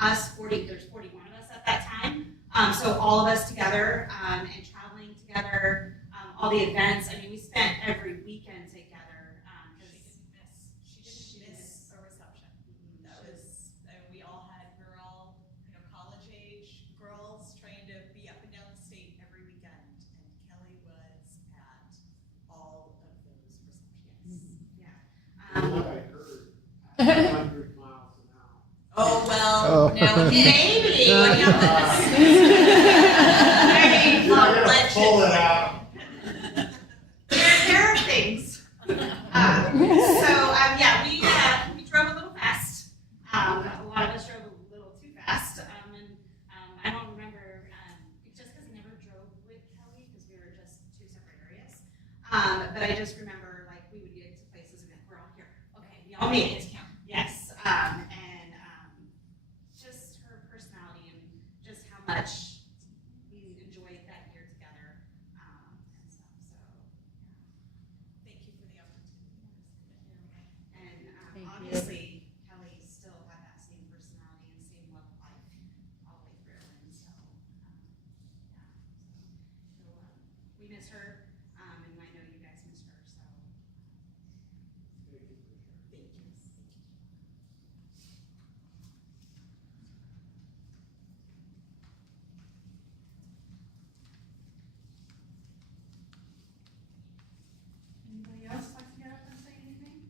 us. There's 41 of us at that time, so all of us together and traveling together, all the events. I mean, we spent every weekend together. She didn't miss a reception. That was, we all had, we were all, college age girls trying to be up and down the state every weekend, and Kelly was at all of those receptions. From what I heard, 100 miles an hour. Oh, well, now maybe. Pull it out. There are things. We drove a little fast. A lot of us drove a little too fast. I don't remember, just because I never drove with Kelly because we were just two separate areas. But I just remember, like, we would get to places and we're all here. Okay, we all made it. Yes. Just her personality and just how much we enjoyed that year together and stuff. So, Thank you for the opportunity. and Thank you. obviously, Kelly still had that same personality and same love of life all the way through. And so, we miss her, and I know you guys miss her. So, Thank you for sharing. thank you. Anybody else like to get up and say anything?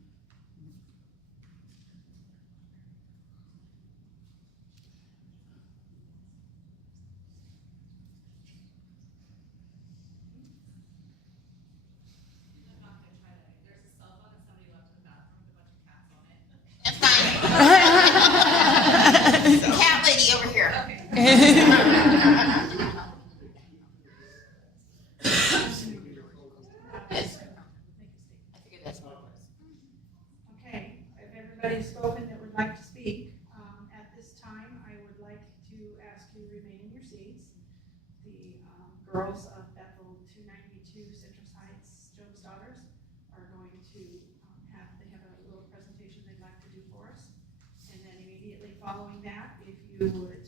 I'm not gonna try that. There's a cell phone that somebody left in the bathroom with a bunch of cats on it. It's fine. Cat lady over here. I figured that's what it was. Okay, if everybody's spoken that would like to speak, at this time, I would like to ask you to remain in your seats. The girls of Bethel 292 Citrus Heights, Job's daughters, are going to they have a little presentation they'd like to do for us. And then immediately following that, if you would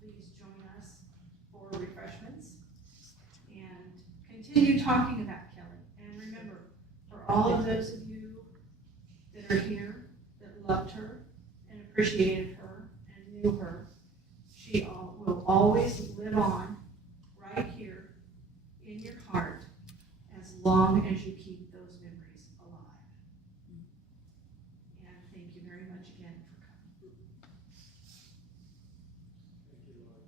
please join us for refreshments and continue talking about Kelly. And remember, for all of those of you that are here that loved her and appreciated her and knew her, she will always live on right here in your heart as long as you keep those memories alive. And thank you very much again for coming. Thank you, Lord.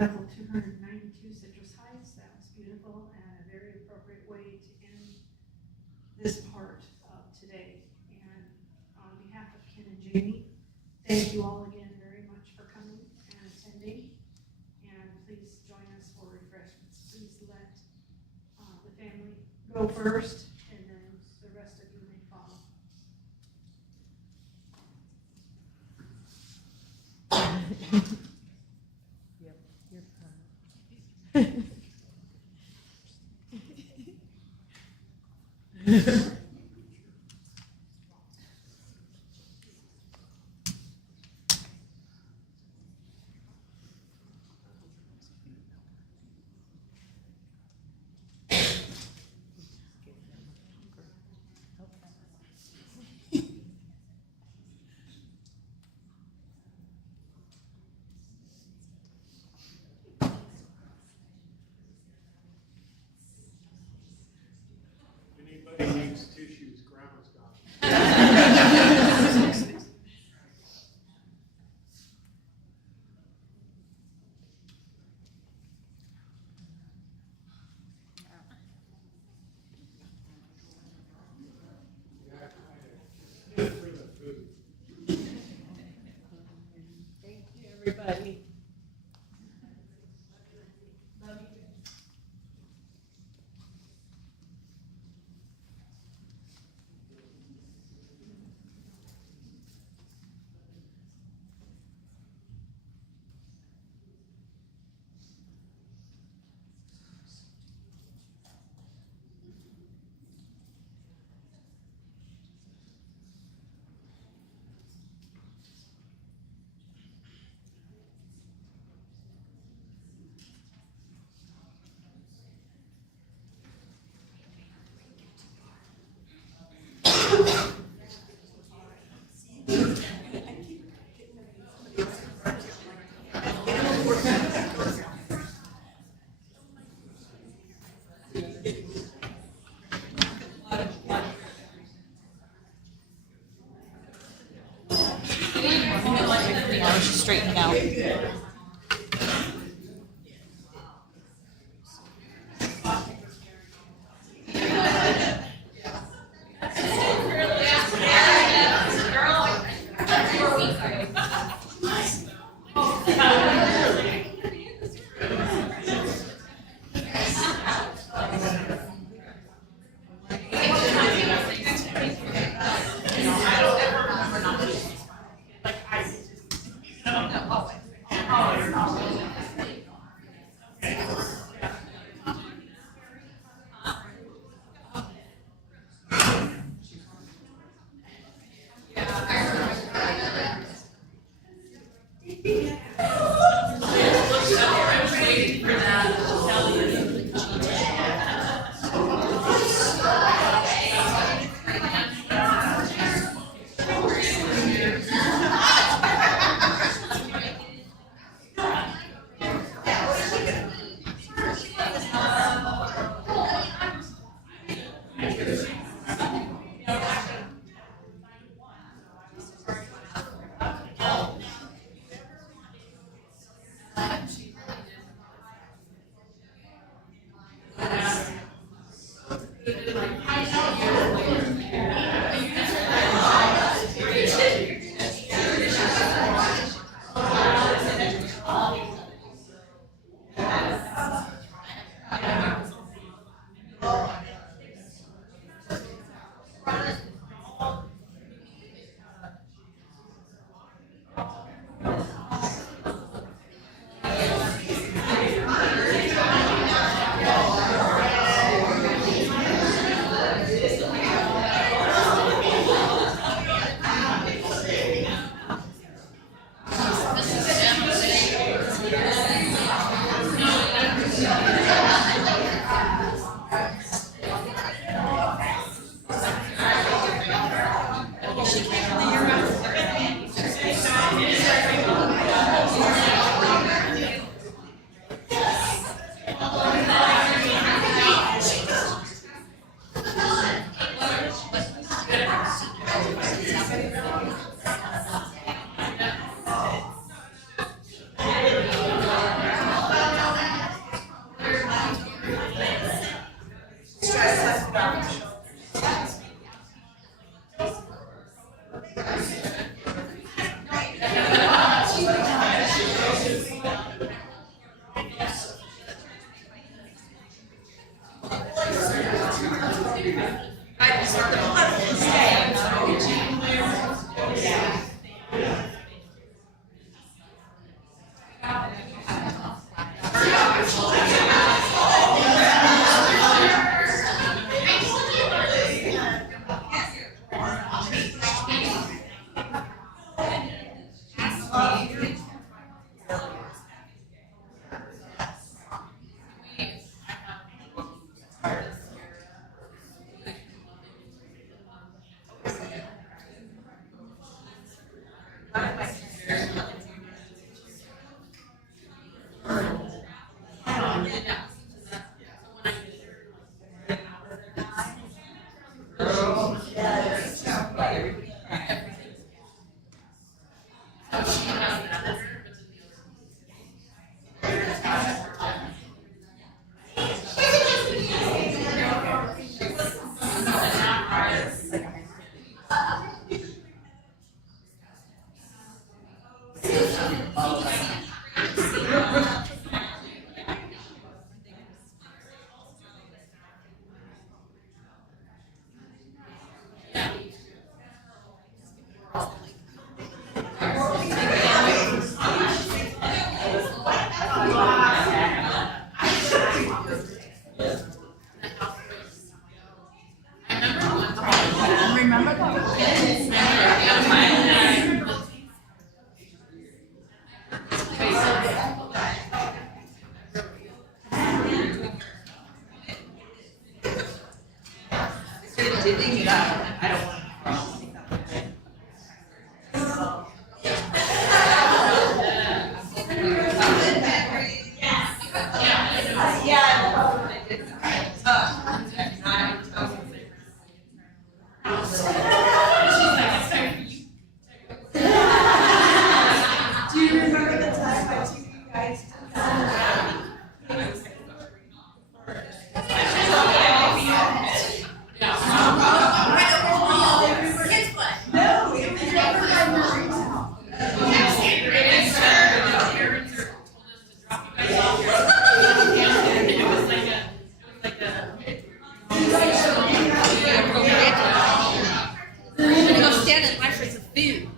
Bethel 292 Citrus Heights. That was beautiful and a very appropriate way to end this part of today. And on behalf of Ken and Jamie, thank you all again very much for coming and attending. And please join us for refreshments. Please let the family go first, and then the rest of you may follow. Anybody needs tissues, grandma's got them. Good for the food. Thank you, everybody. Yeah, we should straighten it out. Do you remember the time I took you guys to No, it was never by Marie's house. We're gonna go stand in line for some food.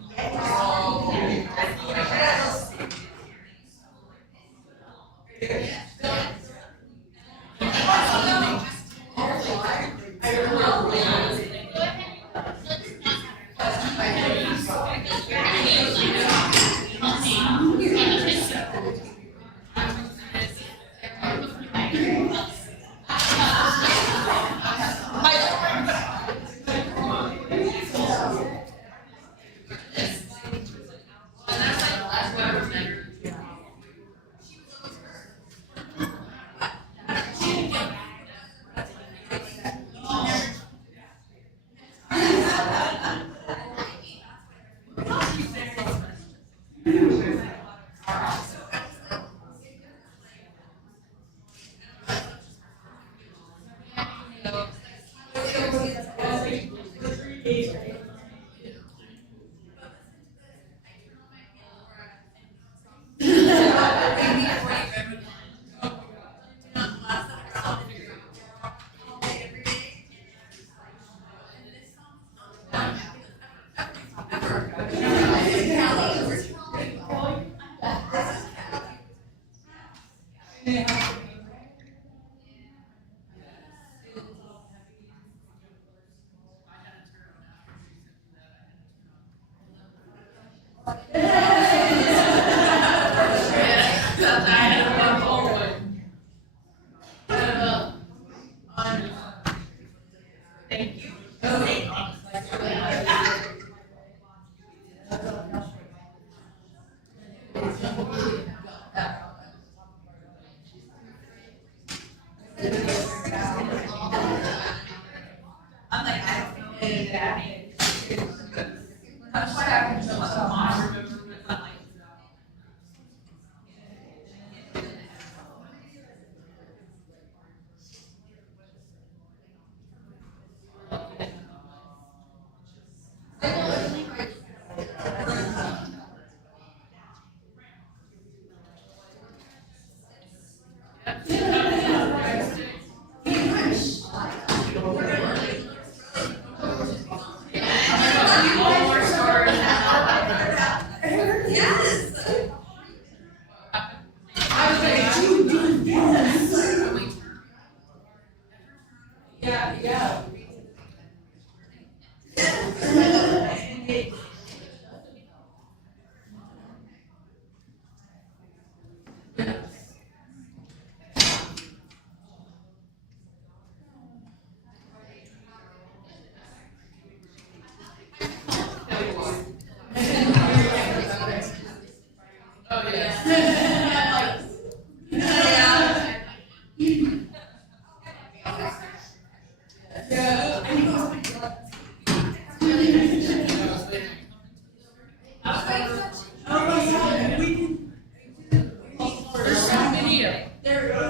There